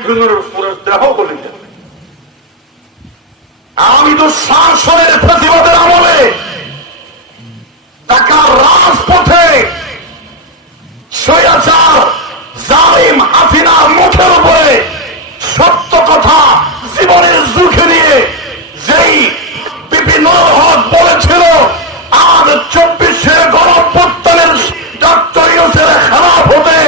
দেহ বলে আমি তো শাসনের প্রতিবাদের আমলে ঢাকার রাজপথে স্বৈরাচার জালিম হাসিনার মুখের উপরে সত্য কথা জীবনের ঝুঁকি নিয়ে যেই বিপিন হক বলেছিল আজ 24-এর গণঅভ্যুত্থানের ডক্টর ইউনূসের খেলাফ হতে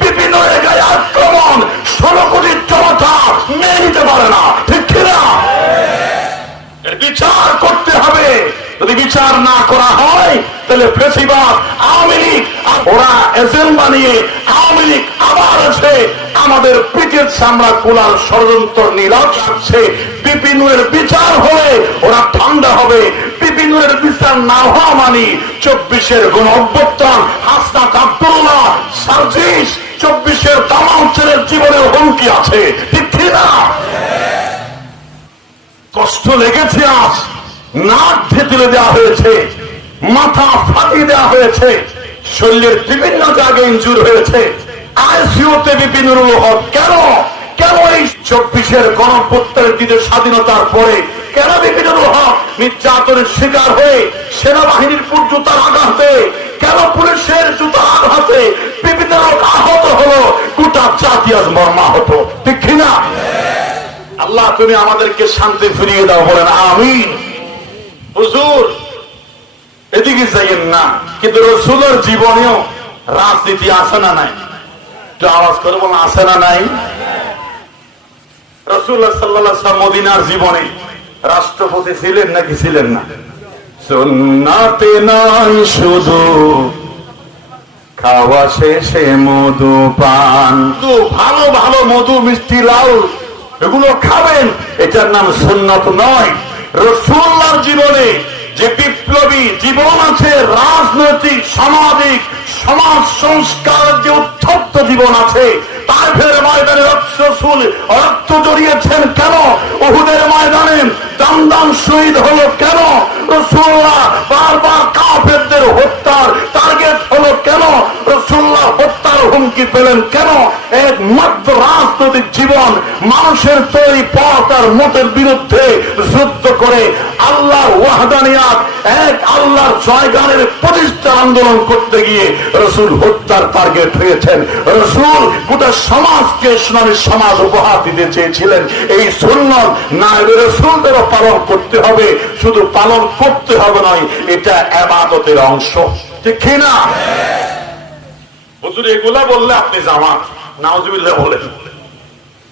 বিপিন গায়ে আক্রমণ 16 কোটি জনতা মেনে নিতে পারে না, ঠিক কিনা? বিচার করতে হবে। যদি বিচার না করা হয় তাহলে ফেসিবাদ আওয়ামী লীগ ওরা এজেন্ট বানিয়ে আওয়ামী লীগ আবার এসে আমাদের পিঠের চামড়া খোলার ষড়যন্ত্র নীরব থাকছে। বিপিনের বিচার হয়ে ওরা ঠান্ডা হবে। বিপিনের বিচার না হওয়া মানে 24-এর গণঅভ্যুত্থান, হাসনাত আব্দুল্লাহ, সার্জিস, 24-এর তামাম ছেলের জীবনের হুমকি আছে, ঠিক কিনা? কষ্ট লেগেছে, আজ নাক থেতলে দেওয়া হয়েছে, মাথা ফাটিয়ে দেওয়া হয়েছে, শরীরের বিভিন্ন জায়গায় ইনজুর হয়েছে। আইসিইউতে বিপিনুর হক কেন এই 24-এর গণঅভ্যুত্থানের দিনের স্বাধীনতার পরে কেন বিপিনুর হক নির্যাতনের শিকার হয়ে সেনাবাহিনীর জুতার আঘাতে, কেন পুলিশের জুতার আঘাতে বিপিনুর হক আহত হলো, গোটা জাতি আজ মর্মাহত, ঠিক কিনা? আল্লাহ তুমি আমাদেরকে শান্তি ফিরিয়ে দাও, বলেন আমিন। হুজুর এদিকে যাইয়েন না, কিন্তু রাসূলের জীবনেও রাজনীতি আছে না নাই? একটু আওয়াজ করে বলেন আছে না নাই? রাসূলুল্লাহ সাল্লাল্লাহু আলাইহি ওয়াসাল্লাম মদিনার জীবনে রাষ্ট্রপতি ছিলেন নাকি ছিলেন না? সুন্নাতে নাই শুধু খাওয়া শেষে মধু পান, ভালো ভালো মধু মিষ্টি লাউ এগুলো খাবেন, এটার নাম সুন্নাত নয়। রাসূলুল্লাহর জীবনে যে বিপ্লবী জীবন আছে, রাজনৈতিক সামাজিক সমাজ সংস্কার যে উত্তপ্ত জীবন আছে, তাইফের ময়দানে রাসূল রক্ত জড়িয়েছেন কেন? উহুদের ময়দানে দাম শহীদ হলো কেন? রাসূলুল্লাহ বারবার কাফেরদের হত্যার টার্গেট হলো কেন? রাসূলুল্লাহ হত্যার হুমকি পেলেন কেন? একমাত্র রাজনৈতিক জীবন মানুষের তৈরি পথ আর মতের বিরুদ্ধে যুদ্ধ করে আল্লাহর ওয়াহদানিয়াত, এক আল্লাহর জয়গানের প্রতিষ্ঠা আন্দোলন করতে গিয়ে রাসূল হত্যার টার্গেট হয়েছেন। রাসূল গোটা সমাজকে ইসলামী সমাজ উপহার দিতে চেয়েছিলেন। এই সুন্নাত নায়েবে রাসূলদেরও পালন করতে হবে, শুধু পালন করতে হবে নয়, এটা ইবাদতের অংশ, ঠিক কিনা? হুজুর এগুলা বললে আপনি জামাত, নাউজুবিল্লাহ বলেন।